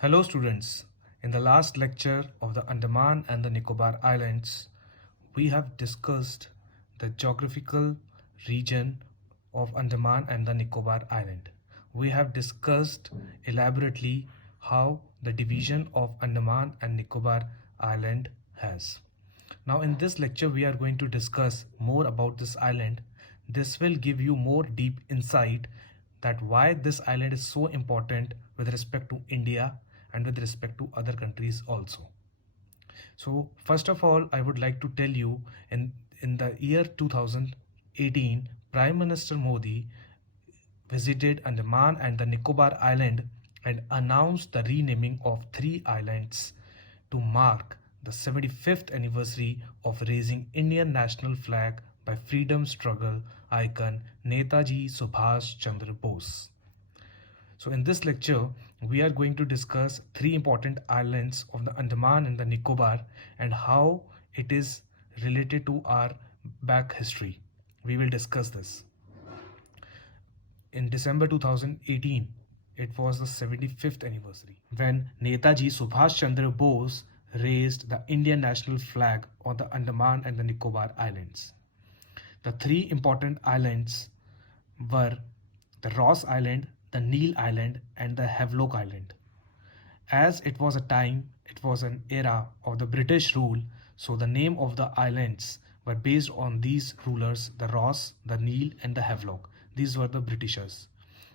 Hello students, in the last lecture of the Andaman and the Nicobar Islands, we have discussed the geographical region of Andaman and the Nicobar Island. We have discussed elaborately how the division of Andaman and Nicobar Island has. Now in this lecture we are going to discuss more about this island. This will give you more deep insight that why this island is so important with respect to India and with respect to other countries also. So first of all, I would like to tell you in the year 2018, Prime Minister Modi visited Andaman and the Nicobar Island and announced the renaming of three islands to mark the 75th anniversary of raising Indian national flag by freedom struggle icon Netaji Subhash Chandra Bose. So in this lecture, we are going to discuss three important islands of the Andaman and the Nicobar and how it is related to our back history. We will discuss this. In December 2018, it was the 75th anniversary when Netaji Subhash Chandra Bose raised the Indian national flag on the Andaman and the Nicobar Islands. The three important islands were the Ross Island, the Neil Island and the Havelock Island. As it was an era of the British rule, so the name of the islands were based on these rulers, the Ross, the Neil and the Havelock. These were the Britishers.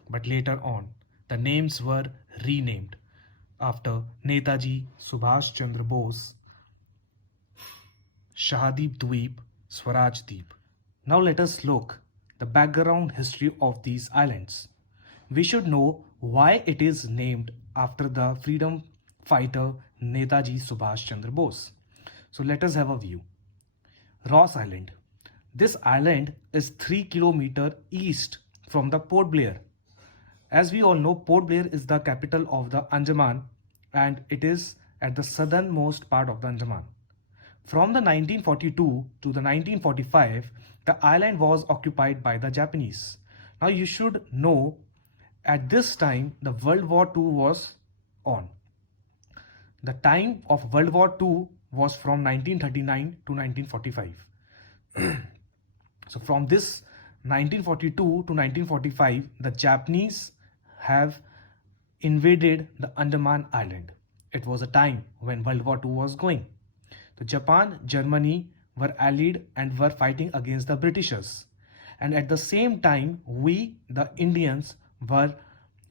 But later on, the names were renamed after Netaji Subhash Chandra Bose, Shahadeep Dweep, Swaraj Deep. Now let us look the background history of these islands. We should know why it is named after the freedom fighter Netaji Subhash Chandra Bose. So let us have a view. Ross Island. This island is 3 kilometers east from the Port Blair. As we all know, Port Blair is the capital of the Andaman and it is at the southernmost part of the Andaman. From the 1942 to the 1945, the island was occupied by the Japanese. Now you should know at this time the World War II was on. The time of World War II was from 1939 to 1945. So from this 1942 to 1945, the Japanese have invaded the Andaman Island. It was a time when World War II was going. The Japan, Germany were allied and were fighting against the Britishers. And at the same time, we, the Indians, were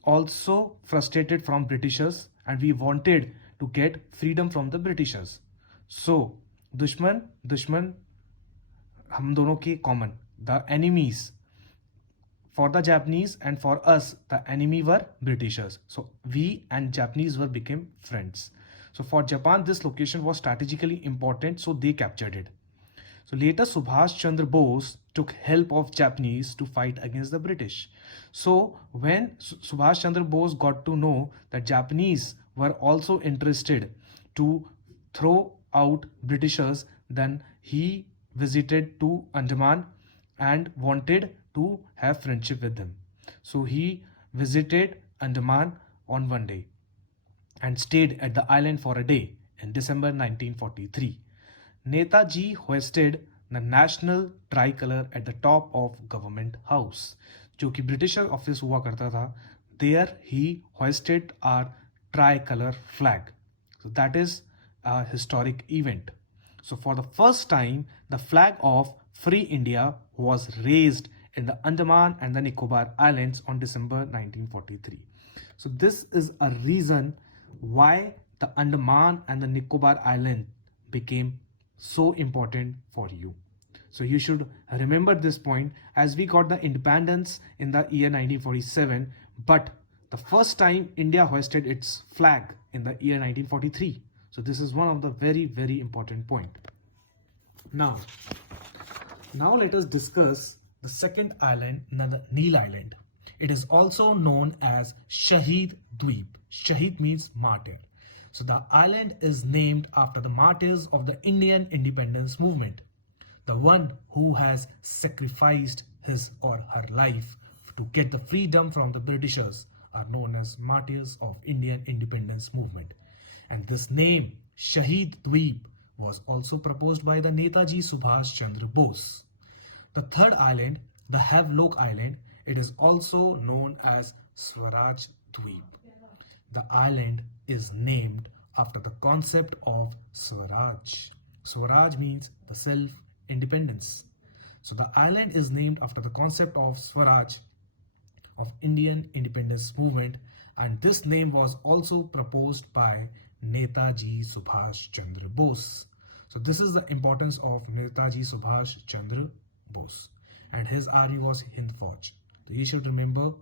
also frustrated from Britishers and we wanted to get freedom from the Britishers. So, दुश्मन हम दोनों के common. The enemies for the Japanese and for us, the enemy were Britishers. So we and Japanese became friends. So for Japan, this location was strategically important, so they captured it. So later Subhash Chandra Bose took help of Japanese to fight against the British. So when Subhash Chandra Bose got to know that Japanese were also interested to throw out Britishers, then he visited to Andaman and wanted to have friendship with them. So he visited Andaman on one day and stayed at the island for a day in December 1943. Netaji hoisted the national tricolor at the top of Government House, जो कि Britisher office हुआ करता था. There he hoisted our tricolor flag. So that is a historic event. So for the first time, the flag of Free India was raised in the Andaman and the Nicobar Islands on December 1943. So this is a reason why the Andaman and the Nicobar Island became so important for you. So you should remember this point, as we got the independence in the year 1947, but the first time India hoisted its flag in the year 1943. So this is one of the very, very important point. Now let us discuss the second island, the Neil Island. It is also known as Shaheed Dweep. Shaheed means martyr. So the island is named after the martyrs of the Indian independence movement, the one who has sacrificed his or her life to get the freedom from the Britishers are known as martyrs of Indian independence movement. And this name, Shahid Dweep, was also proposed by the Netaji Subhash Chandra Bose. The third island, the Havelock Island, it is also known as Swaraj Dweep. The island is named after the concept of Swaraj. Swaraj means the self-independence. So the island is named after the concept of Swaraj, of Indian independence movement, and this name was also proposed by Netaji Subhash Chandra Bose. So this is the importance of Netaji Subhash Chandra Bose, and his army was Hind Fauj. So you should remember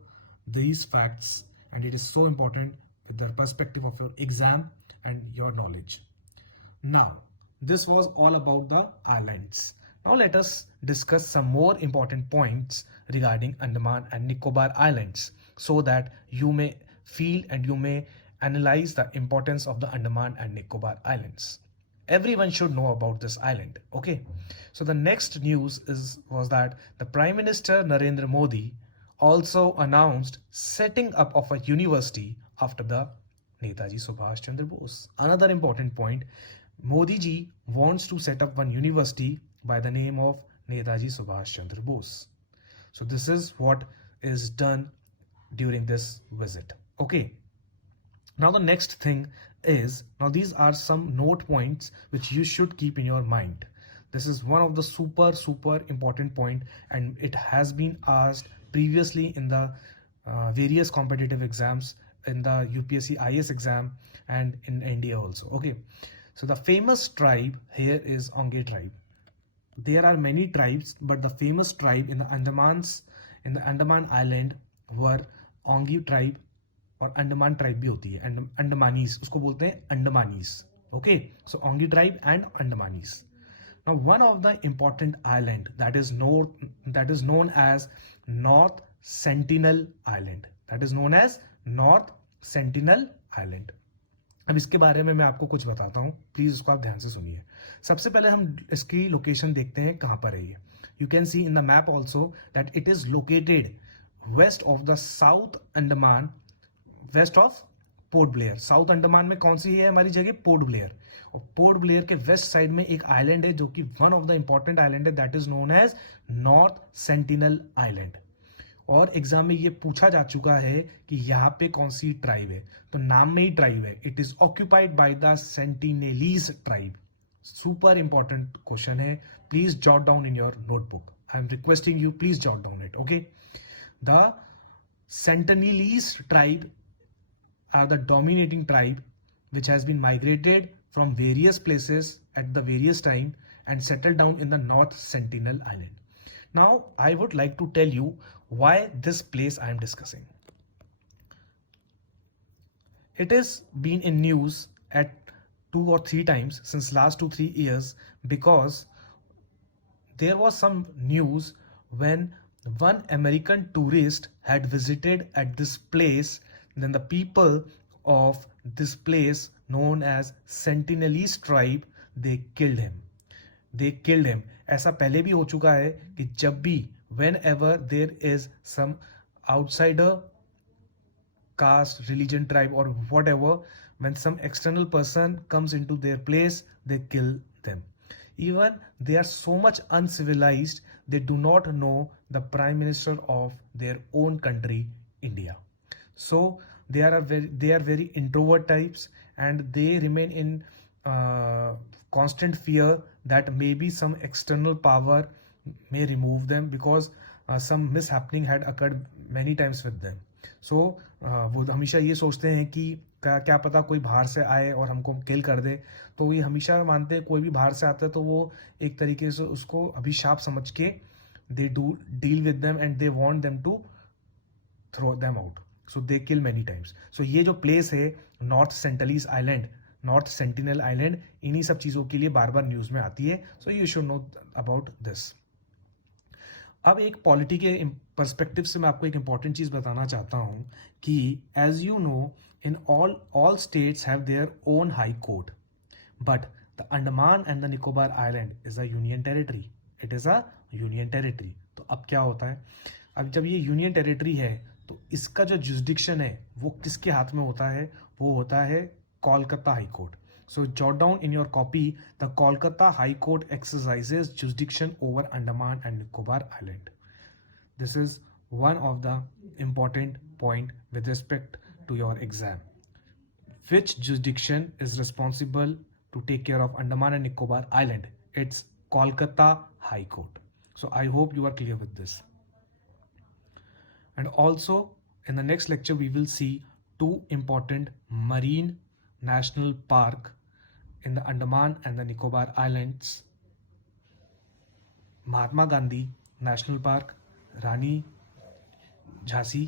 these facts, and it is so important with the perspective of your exam and your knowledge. Now, this was all about the islands. Now let us discuss some more important points regarding Andaman and Nicobar Islands so that you may feel and you may analyze the importance of the Andaman and Nicobar Islands. Everyone should know about this island. Okay. So the next news was that the Prime Minister Narendra Modi also announced setting up of a university after the Netaji Subhash Chandra Bose. Another important point, Modi ji wants to set up one university by the name of Netaji Subhash Chandra Bose. So this is what is done during this visit. Okay. Now the next thing is, now these are some note points which you should keep in your mind. This is one of the super important point, and it has been asked previously in the various competitive exams, in the UPSC IS exam and in India also. Okay, so the famous tribe here is Onge tribe. There are many tribes, but the famous tribe in the Andaman island were Onge tribe, और Andaman tribe भी होती है, Andamanese उसको बोलते हैं Andamanese. Okay, so Onge tribe and Andamanese. Now one of the important island that is known as North Sentinel Island. That is known as North Sentinel Island. अब इसके बारे में मैं आपको कुछ बताता हूँ, प्लीज उसको आप ध्यान से सुनिए. सबसे पहले हम इसकी लोकेशन देखते हैं कहाँ पर है ये. You can see in the map also that it is located west of the South Andaman, west of Port Blair. South Andaman में कौन सी है हमारी जगह? Port Blair. और पोर्ट ब्लेयर के वेस्ट साइड में एक आइलैंड है जो कि one of the important island है, that is known as North Sentinel Island. और एग्जाम में ये पूछा जा चुका है कि यहाँ पे कौन सी ट्राइब है, तो नाम में ही ट्राइब है. It is occupied by the Sentinelese tribe. Super important question है, please jot down in your notebook. I am requesting you, please jot down it. Okay, the Sentinelese tribe are the dominating tribe which has been migrated from various places at the various time and settled down in the North Sentinel Island. Now, I would like to tell you why this place I am discussing. It has been in news at 2 or 3 times since last 2-3 years because there was some news when one American tourist had visited at this place. Then the people of this place known as Sentinelese tribe, they killed him. ऐसा पहले भी हो चुका है कि जब भी whenever there is some outsider caste, religion, tribe or whatever, when some external person comes into their place, they kill them. Even they are so much uncivilized, they do not know the Prime Minister of their own country, India. So they are very introvert types, and they remain in constant fear that maybe some external power may remove them because some mishappening had occurred many times with them. So वो हमेशा ये सोचते हैं कि क्या पता कोई बाहर से आए और हमको किल कर दे. तो ये हमेशा मानते हैं कोई भी बाहर से आता है तो वो एक तरीके से उसको अभिशाप समझ के they do deal with them and they want them to throw them out. So they kill many times. So ये जो प्लेस है north Sentinel island, north Sentinel island, इन्हीं सब चीज़ों के लिए बार बार न्यूज़ में आती है. So you should know about this. अब एक पॉलिटी के पर्सपेक्टिव से मैं आपको एक इंपॉर्टेंट चीज़ बताना चाहता हूँ कि as you know in all states have their own high court, but the Andaman and the Nicobar island is a union territory. It is a union territory. तो अब क्या होता है, अब जब ये यूनियन टेरिटरी है तो इसका जो जुरिडिक्शन है वो किसके हाथ में होता है, वो होता है Kolkata high court. So jot down in your copy, the Kolkata High Court exercises jurisdiction over Andaman and Nicobar Island. This is one of the important point with respect to your exam. Which jurisdiction is responsible to take care of Andaman and Nicobar Island? It's Kolkata High Court. So I hope you are clear with this. And also in the next lecture we will see two important marine national park in the Andaman and the Nicobar Islands: Mahatma Gandhi National Park, Rani Jhansi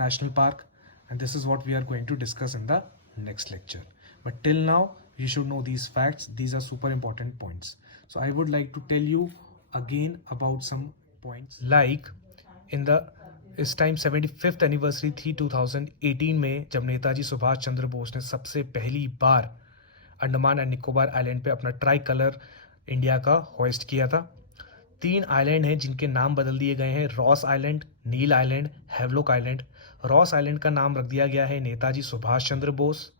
National Park, and this is what we are going to discuss in the next lecture. But till now you should know these facts. These are super important points. So I would like to tell you again about some points. Like in the इस time 75th anniversary थी 2018 में, जब नेताजी सुभाष चंद्र बोस ने सबसे पहली बार Andaman and Nicobar island पे अपना try colour India का होइस्ट किया था. 3 आइलैंड हैं जिनके नाम बदल दिए गए हैं: Ross Island, Neil Island, Havelock Island. Ross Island का नाम रख दिया गया है नेताजी सुभाष चंद्र बोस,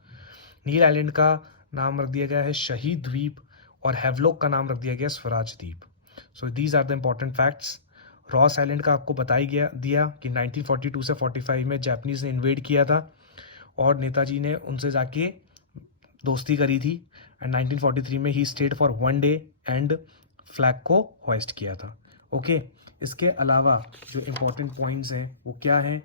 नील आइलैंड का नाम रख दिया गया है शहीद द्वीप, और हैवलॉक का नाम रख दिया गया Swaraj Dweep. So these are the important facts. Ross Island का आपको बताया दिया कि 1942 से 45 में जापानीज ने इन्वेड किया था और नेताजी ने उनसे जाके दोस्ती करी थी. एंड 1943 में he stayed for 1 day and flag को होइस्ट किया था. ओके, इसके अलावा जो इम्पोर्टेंट पॉइंट्स हैं वो क्या हैं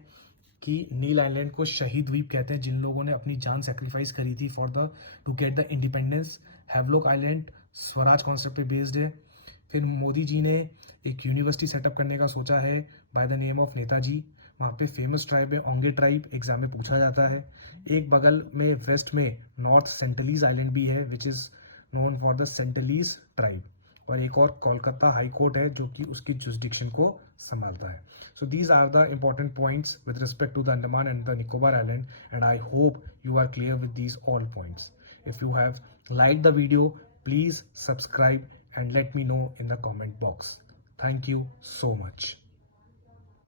कि नील आइलैंड को शहीद द्वीप कहते हैं, जिन लोगों ने अपनी जान सेक्रीफाइस करी थी to get the independence. Havelock Island Swaraj concept पे बेस्ड है. फिर मोदी जी ने एक यूनिवर्सिटी सेटअप करने का सोचा है by the name of Netaji. वहाँ पे फेमस ट्राइब है ओंगे ट्राइब, एग्जाम में पूछा जाता है. एक बगल में वेस्ट में नॉर्थ सेंटलीज आइलैंड भी है which is known for the Sentinelese tribe. और एक और कोलकाता हाई कोर्ट है जो कि उसकी जुरिडिक्शन को संभालता है. So these are the important points with respect to the Andaman and the Nicobar island, and I hope you are clear with these all points. If you have like the video, please subscribe and let me know in the comment box. Thank you so much.